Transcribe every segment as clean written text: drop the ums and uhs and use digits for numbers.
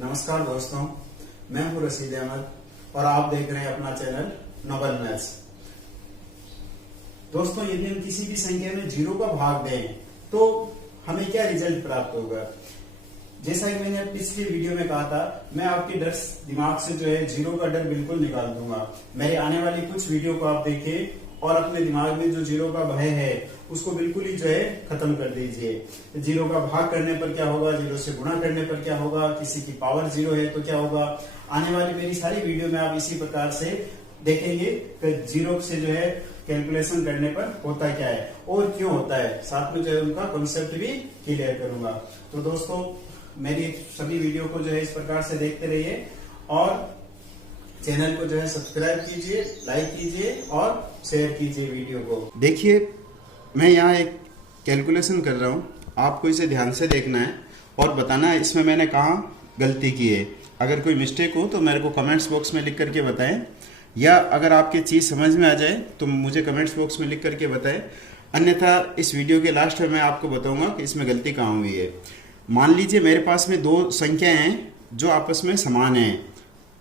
नमस्कार दोस्तों, मैं हूं रशीद अहमद और आप देख रहे हैं अपना चैनल नोबल मैथ्स। दोस्तों, यदि हम किसी भी संख्या में जीरो का भाग दें तो हमें क्या रिजल्ट प्राप्त होगा। जैसा कि मैंने पिछली वीडियो में कहा था, मैं आपके डर दिमाग से जो है जीरो का डर बिल्कुल निकाल दूंगा। मेरे आने वाली कुछ वीडियो को आप देखिए और अपने दिमाग में जो जीरो का भय है उसको बिल्कुल ही जो है खत्म कर दीजिए। जीरो का भाग करने पर क्या होगा, जीरो से गुणा करने पर क्या होगा, किसी की पावर जीरो है तो क्या होगा। आने वाली मेरी सारी वीडियो में आप इसी प्रकार से देखेंगे कि जीरो से जो है कैलकुलेशन करने पर होता क्या है और क्यों होता है, साथ में जो है उनका कॉन्सेप्ट भी क्लियर करूंगा। तो दोस्तों, मेरी सभी वीडियो को जो है इस प्रकार से देखते रहिए और चैनल को जो है सब्सक्राइब कीजिए, लाइक कीजिए और शेयर कीजिए वीडियो को। देखिए, मैं यहाँ एक कैलकुलेशन कर रहा हूँ, आपको इसे ध्यान से देखना है और बताना है इसमें मैंने कहाँ गलती की है। अगर कोई मिस्टेक हो तो मेरे को कमेंट्स बॉक्स में लिख करके बताएं, या अगर आपकी चीज़ समझ में आ जाए तो मुझे कमेंट्स बॉक्स में लिख करके बताएं। अन्यथा इस वीडियो के लास्ट में मैं आपको बताऊंगा कि इसमें गलती कहाँ हुई है। मान लीजिए मेरे पास में दो संख्याएं हैं जो आपस में समान हैं।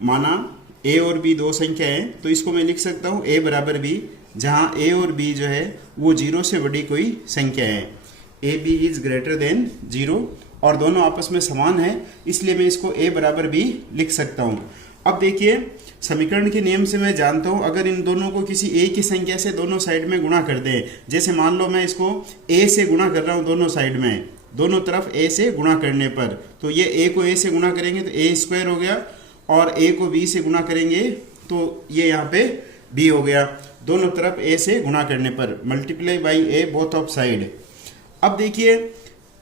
माना ए और बी दो संख्या है तो इसको मैं लिख सकता हूँ ए बराबर बी, जहाँ ए और बी जो है वो जीरो से बड़ी कोई संख्या है। A B is greater than zero और दोनों आपस में समान है, इसलिए मैं इसको ए बराबर बी लिख सकता हूँ। अब देखिए, समीकरण के नियम से मैं जानता हूँ अगर इन दोनों को किसी ए की संख्या से दोनों साइड में गुणा कर दें, जैसे मान लो मैं इसको ए से गुणा कर रहा हूँ दोनों साइड में, दोनों तरफ ए से गुणा करने पर, तो ये ए को ए से गुणा करेंगे तो ए स्क्वायर हो गया और ए को बी से गुणा करेंगे तो ये यहाँ पे बी हो गया। दोनों तरफ ए से गुणा करने पर multiply by A both of side. अब देखिए,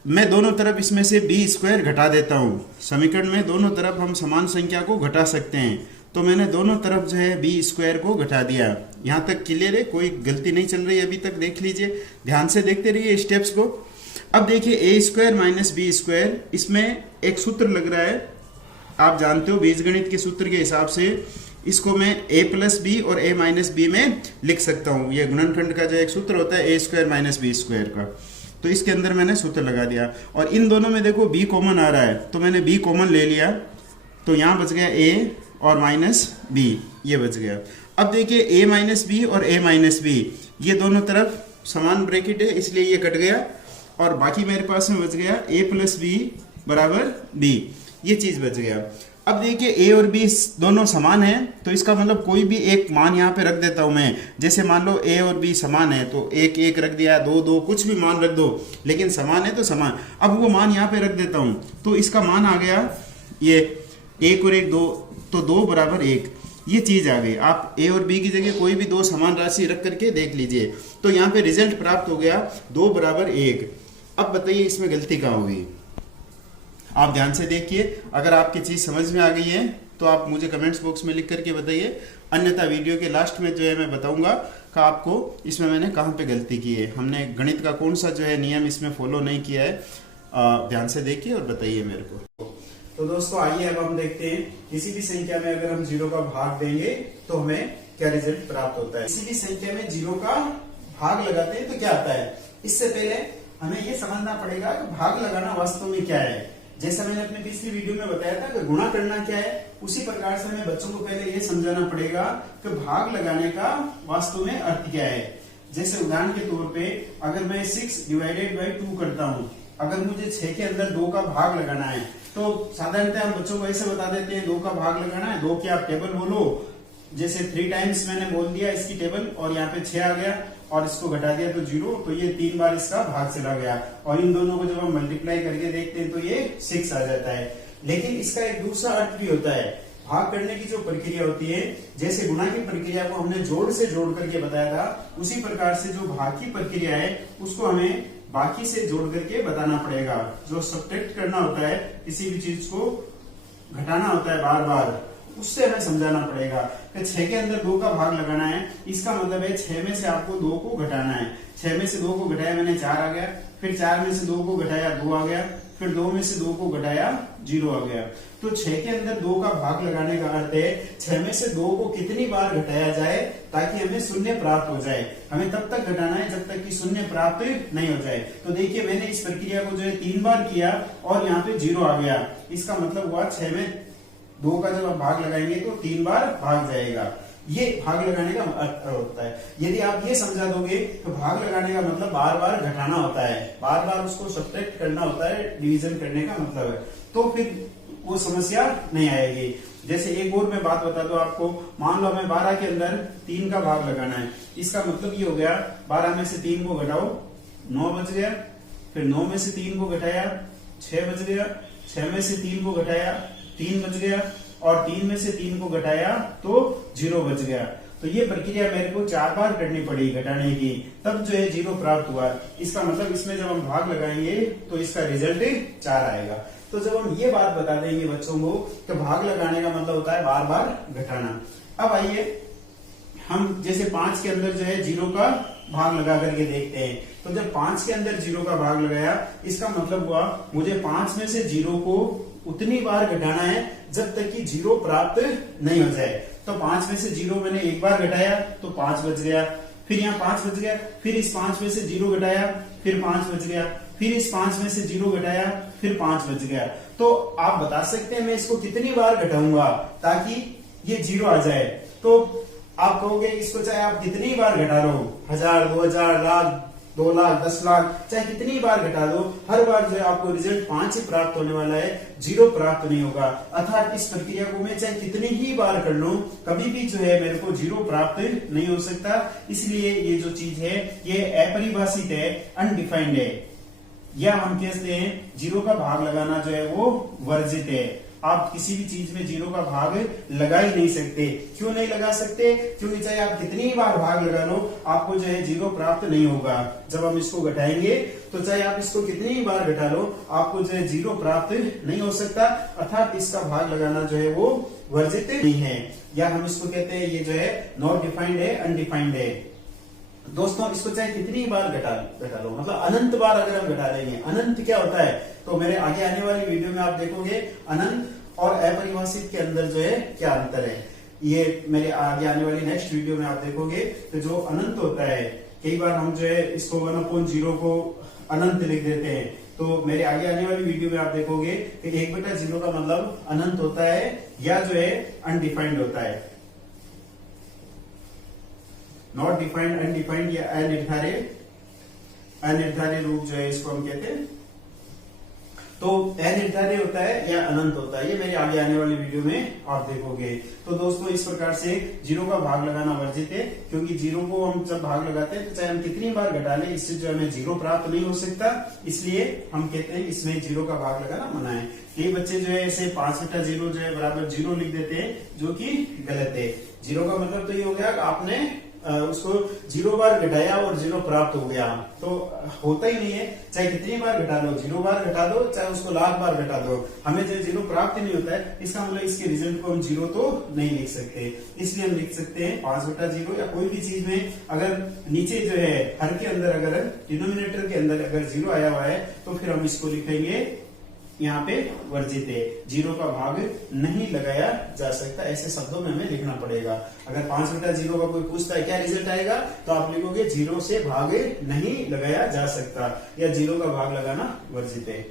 मैं दोनों तरफ इसमें से बी स्क्वायर घटा देता हूँ। समीकरण में दोनों तरफ हम समान संख्या को घटा सकते हैं, तो मैंने दोनों तरफ जो है बी स्क्वायर को घटा दिया। यहाँ तक क्लियर है, कोई गलती नहीं चल रही है अभी तक। देख लीजिए, ध्यान से देखते रहिए स्टेप्स को। अब देखिए, ए स्क्वायर माइनस बी स्क्वायर, इसमें एक सूत्र लग रहा है, आप जानते हो बीजगणित के सूत्र के हिसाब से इसको मैं a प्लस बी और a माइनस बी में लिख सकता हूँ। ये गुणनखंड का जो एक सूत्र होता है ए स्क्वायर माइनस बी स्क्वायर का, तो इसके अंदर मैंने सूत्र लगा दिया। और इन दोनों में देखो b कॉमन आ रहा है तो मैंने b कॉमन ले लिया, तो यहाँ बच गया a और माइनस b, ये बच गया। अब देखिए, a माइनस बी और a माइनस बी ये दोनों तरफ समान ब्रैकेट है, इसलिए ये कट गया और बाकी मेरे पास में बच गया a प्लस बी बराबर b, ये चीज बच गया। अब देखिए, ए और बी दोनों समान है तो इसका मतलब कोई भी एक मान यहाँ पे रख देता हूं मैं। जैसे मान लो ए और बी समान है तो एक एक रख दिया, दो दो, कुछ भी मान रख दो, लेकिन समान है तो समान। अब वो मान यहाँ पे रख देता हूं तो इसका मान आ गया ये एक और एक दो, तो दो बराबर एक, ये चीज आ गई। आप ए और बी की जगह कोई भी दो समान राशि रख करके देख लीजिए, तो यहाँ पे रिजल्ट प्राप्त हो गया दो बराबर एक। अब बताइए इसमें गलती कहाँ हुई। आप ध्यान से देखिए, अगर आपकी चीज समझ में आ गई है तो आप मुझे कमेंट्स बॉक्स में लिख करके बताइए, अन्यथा वीडियो के लास्ट में जो है मैं बताऊंगा कि आपको इसमें मैंने कहाँ पे गलती की है। हमने गणित का कौन सा जो है नियम इसमें फॉलो नहीं किया है। ध्यान से देखिए और बताइए मेरे को। तो दोस्तों, आइए अब हम देखते हैं किसी भी संख्या में अगर हम जीरो का भाग देंगे तो हमें क्या रिजल्ट प्राप्त होता है। किसी भी संख्या में जीरो का भाग लगाते हैं तो क्या आता है। इससे पहले हमें ये समझना पड़ेगा कि भाग लगाना वास्तव में क्या है। जैसा मैंने अपनी पिछली वीडियो में बताया था कि गुणा करना क्या है, उसी प्रकार से हमें बच्चों को पहले ये समझाना पड़ेगा कि भाग लगाने का वास्तव में अर्थ क्या है। जैसे उदाहरण के तौर पे अगर मैं 6 डिवाइडेड बाई 2 करता हूँ, अगर मुझे 6 के अंदर 2 का भाग लगाना है तो साधारणतः हम बच्चों को ऐसे बता देते हैं 2 का भाग लगाना है, 2 की आप टेबल बोलो। जैसे 3 टाइम्स मैंने बोल दिया इसकी टेबल और यहाँ पे 6 आ गया और इसको घटा दिया तो 0, तो ये 3 बार इसका भाग चला गया। और इन दोनों को जब हम मल्टीप्लाई करके देखते हैं तो ये 6 आ जाता है। लेकिन इसका एक दूसरा अर्थ भी होता है। भाग करने की जो प्रक्रिया होती है, जैसे गुणा की प्रक्रिया को हमने जोड़ से जोड़ करके बताया था, उसी प्रकार से जो भाग की प्रक्रिया है उसको हमें बाकी से जोड़ करके बताना पड़ेगा। जो सब्ट्रैक्ट करना होता है, किसी भी चीज को घटाना होता है बार बार, उससे हमें समझाना पड़ेगा कि 6 के अंदर 2 का भाग लगाना है। इसका मतलब है 6 में से आपको 2 को घटाना है। 6 में से 2 को घटाया मैंने 4 आ गया, फिर 4 में से 2 को घटाया 2 आ गया, फिर 2 में से 2 को घटाया 0 आ गया। तो 6 के अंदर 2 का भाग लगाने का अर्थ है 6 में से 2 को कितनी बार घटाया जाए ताकि हमें शून्य प्राप्त हो जाए। हमें तब तक घटाना है जब तक कि शून्य प्राप्त नहीं हो जाए। तो देखिए मैंने इस प्रक्रिया को जो है 3 बार किया और यहाँ पे 0 आ गया। इसका मतलब हुआ 6 में 2 का जब आप भाग लगाएंगे तो 3 बार भाग जाएगा। ये भाग लगाने का अर्थ होता है। यदि आप ये समझा दोगे तो भाग लगाने का मतलब बार बार घटाना होता है, बार बार उसको सब्ट्रैक्ट करना होता है, डिवीजन करने का मतलब है, तो फिर वो समस्या नहीं आएगी। जैसे एक और मैं बात बता दूं आपको, मान लो हमें 12 के अंदर 3 का भाग लगाना है। इसका मतलब ये हो गया 12 में से 3 को घटाओ 9 बच गया, फिर 9 में से 3 को घटाया 6 बच गया, 6 में से 3 को घटाया 3 बच गया और 3 में से 3 को घटाया तो 0 बच गया। तो ये प्रक्रिया मेरे को 4 बार करनी पड़ी घटाने की, तब जो है 0 प्राप्त हुआ। इसका मतलब इसमें जब हम भाग लगाएंगे तो इसका रिजल्ट 4 आएगा। तो जब हम ये बात बता देंगे बच्चों को तो भाग लगाने का मतलब होता है बार बार घटाना। अब आइए हम जैसे 5 के अंदर जो है 0 का भाग लगा करके देखते हैं। तो जब 5 के अंदर 0 का भाग लगाया, इसका मतलब हुआ मुझे 5 में से 0 को उतनी बार घटाना है जब तक कि 0 प्राप्त नहीं हो जाए। तो 5 में से 0 मैंने एक बार घटाया तो 5 बच गया, फिर यहाँ 5 बच गया, फिर इस 5 में से 0 घटाया फिर 5 बच गया, फिर इस 5 में से 0 घटाया फिर 5 बच गया। तो आप बता सकते हैं मैं इसको कितनी बार घटाऊंगा ताकि ये 0 आ जाए। तो आप कहोगे इसको चाहे आप कितनी बार घटा लो, 1000, 2000, लाख, 2 लाख, 10 लाख, चाहे कितनी बार घटा दो, हर बार जो है आपको रिजल्ट 5 ही प्राप्त होने वाला है, 0 प्राप्त नहीं होगा। अर्थात इस प्रक्रिया को मैं चाहे कितनी ही बार कर लूं, कभी भी जो है मेरे को 0 प्राप्त नहीं हो सकता। इसलिए ये जो चीज है ये अपरिभाषित है, अनडिफाइंड है, या हम कहते हैं 0 का भाग लगाना जो है वो वर्जित है। आप किसी भी चीज में 0 का भाग लगा ही नहीं सकते। क्यों नहीं लगा सकते? क्योंकि चाहे आप कितनी बार भाग लगा लो आपको जो है 0 प्राप्त नहीं होगा। जब हम इसको घटाएंगे तो चाहे आप इसको कितनी बार घटा लो आपको जो है 0 प्राप्त नहीं हो सकता। अर्थात इसका भाग लगाना जो है वो वर्जित नहीं है, या हम इसको कहते हैं ये जो है नॉट डिफाइंड है, अनडिफाइंड है। दोस्तों इसको चाहे कितनी बार घटा लो, मतलब अनंत बार अगर हम घटा लेंगे। अनंत क्या होता है तो मेरे आगे आने वाली वीडियो में आप देखोगे अनंत और अपरिभाषित के अंदर जो है क्या अंतर है। ये मेरे आगे आने वाली नेक्स्ट वीडियो में आप देखोगे। तो जो अनंत होता है, कई बार हम जो है इसको 1/0 को अनंत लिख देते हैं। तो मेरे आगे आने वाली वीडियो में आप देखोगे कि 1/0 का मतलब अनंत होता है या जो है अनडिफाइंड होता है। नॉट डिफाइंड, अनडिफाइंड या अनिर्धारित, अनिर्धारित रूप जो है इसको हम कहते हैं। तो अनिर्धारित होता है या अनंत होता है, ये मेरे आगे आने वाली वीडियो में आप देखोगे। तो दोस्तों इस प्रकार से 0 का भाग लगाना वर्जित है, क्योंकि 0 को हम जब भाग लगाते हैं तो चाहे हम कितनी बार घटा लें इससे जो हमें 0 प्राप्त नहीं हो सकता। इसलिए हम कहते हैं इसमें 0 का भाग लगाना मना है। कई बच्चे जो है ऐसे 5/0 जो है बराबर 0 लिख देते हैं, जो कि गलत है। 0 का मतलब तो ये हो गया कि आपने उसको 0 बार घटाया और 0 प्राप्त हो गया, तो होता ही नहीं है। चाहे कितनी बार घटा लो, 0 बार घटा दो, चाहे उसको लाख बार घटा दो, हमें जो 0 प्राप्त ही नहीं होता है। इसका मतलब इसके रिजल्ट को हम 0 तो नहीं लिख सकते। इसलिए हम लिख सकते हैं 5/0, या कोई भी चीज में अगर नीचे जो है हर के अंदर अगर डिनोमिनेटर के अंदर अगर 0 आया हुआ है तो फिर हम इसको लिखेंगे यहाँ पे वर्जित है, 0 का भाग नहीं लगाया जा सकता। ऐसे शब्दों में हमें लिखना पड़ेगा। अगर 5/0 का कोई पूछता है क्या रिजल्ट आएगा तो आप लिखोगे 0 से भाग नहीं लगाया जा सकता, या 0 का भाग लगाना वर्जित है।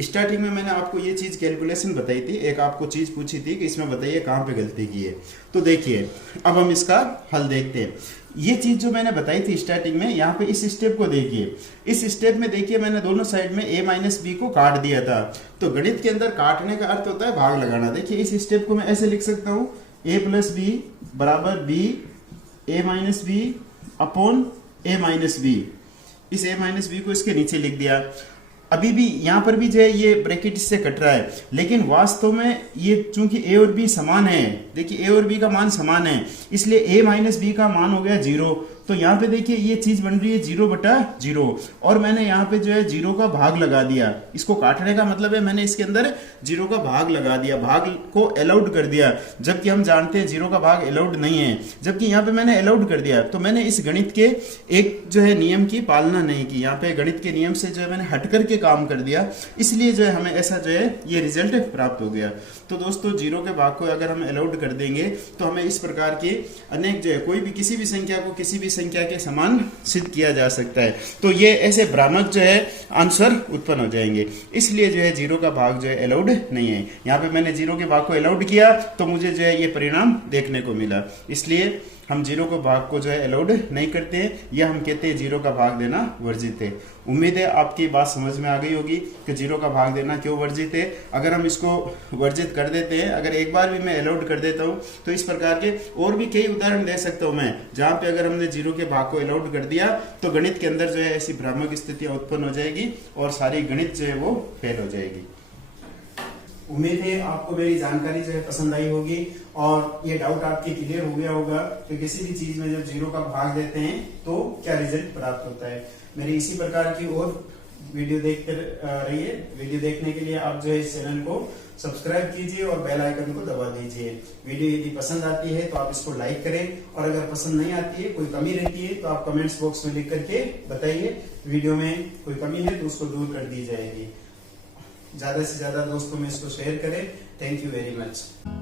स्टार्टिंग में मैंने आपको ये चीज कैलकुलेशन बताई थी, एक आपको चीज पूछी थी कि इसमें बताइए कहाँ पे गलती की है। तो देखिए अब हम इसका हल देखते हैं। ये चीज जो मैंने बताई थी स्टार्टिंग में, यहाँ पे इस स्टेप को देखिए। इस स्टेप में देखिए मैंने दोनों साइड में a माइनस बी को काट दिया था। तो गणित के अंदर काटने का अर्थ होता है भाग लगाना। देखिए इस स्टेप को मैं ऐसे लिख सकता हूँ, a प्लस बी बराबर B a minus B upon a minus B. इस a माइनस बी को इसके नीचे लिख दिया। अभी भी यहाँ पर भी जो है ये ब्रैकेट इससे कट रहा है, लेकिन वास्तव में ये चूंकि a और b समान है, देखिए a और b का मान समान है, इसलिए a माइनस बी का मान हो गया 0 तो यहाँ पे देखिए ये चीज बन रही है 0/0 और मैंने यहाँ पे जो है 0 का भाग लगा दिया। इसको काटने का मतलब है मैंने इसके अंदर 0 का भाग लगा दिया, भाग को अलाउड कर दिया, जबकि हम जानते हैं 0 का भाग अलाउड नहीं है। जबकि यहाँ पे मैंने अलाउड कर दिया, तो मैंने इस गणित के एक जो है नियम की पालना नहीं की, यहाँ पे गणित के नियम से जो है मैंने हट करके काम कर दिया, इसलिए जो है हमें ऐसा जो है ये रिजल्ट प्राप्त हो गया। तो दोस्तों 0 के भाग को अगर हम अलाउड कर देंगे तो हमें इस प्रकार की अनेक जो है कोई भी किसी भी संख्या को किसी भी संख्या के समान सिद्ध किया जा सकता है। तो ये ऐसे भ्रामक जो है आंसर उत्पन्न हो जाएंगे, इसलिए जो है 0 का भाग जो है अलाउड नहीं है। यहाँ पे मैंने 0 के भाग को अलाउड किया तो मुझे जो है ये परिणाम देखने को मिला, इसलिए हम 0 को भाग को जो है अलाउड नहीं करते हैं, या हम कहते हैं 0 का भाग देना वर्जित है। उम्मीद है आपकी बात समझ में आ गई होगी कि 0 का भाग देना क्यों वर्जित है। अगर हम इसको वर्जित कर देते हैं, अगर एक बार भी मैं अलाउड कर देता हूं, तो इस प्रकार के और भी कई उदाहरण दे सकता हूं मैं, जहां पे अगर हमने 0 के भाग को अलाउड कर दिया तो गणित के अंदर जो है ऐसी भ्रामक स्थितियां उत्पन्न हो जाएगी और सारी गणित जो है वो फेल हो जाएगी। उम्मीद है आपको मेरी जानकारी जो है पसंद आई होगी और ये डाउट आपके क्लियर हो गया होगा कि किसी भी चीज में जब 0 का भाग देते हैं तो क्या रिजल्ट प्राप्त होता है। मेरी इसी प्रकार की और वीडियो देखते रहिए। वीडियो देखने के लिए आप जो है इस चैनल को सब्सक्राइब कीजिए और बेल आइकन को दबा दीजिए। वीडियो यदि पसंद आती है तो आप इसको लाइक करें, और अगर पसंद नहीं आती है, कोई कमी रहती है, तो आप कमेंट्स बॉक्स में लिख करके बताइए। वीडियो में कोई कमी है तो उसको दूर कर दी जाएगी। ज्यादा से ज्यादा दोस्तों में इसको शेयर करें। Thank you very much.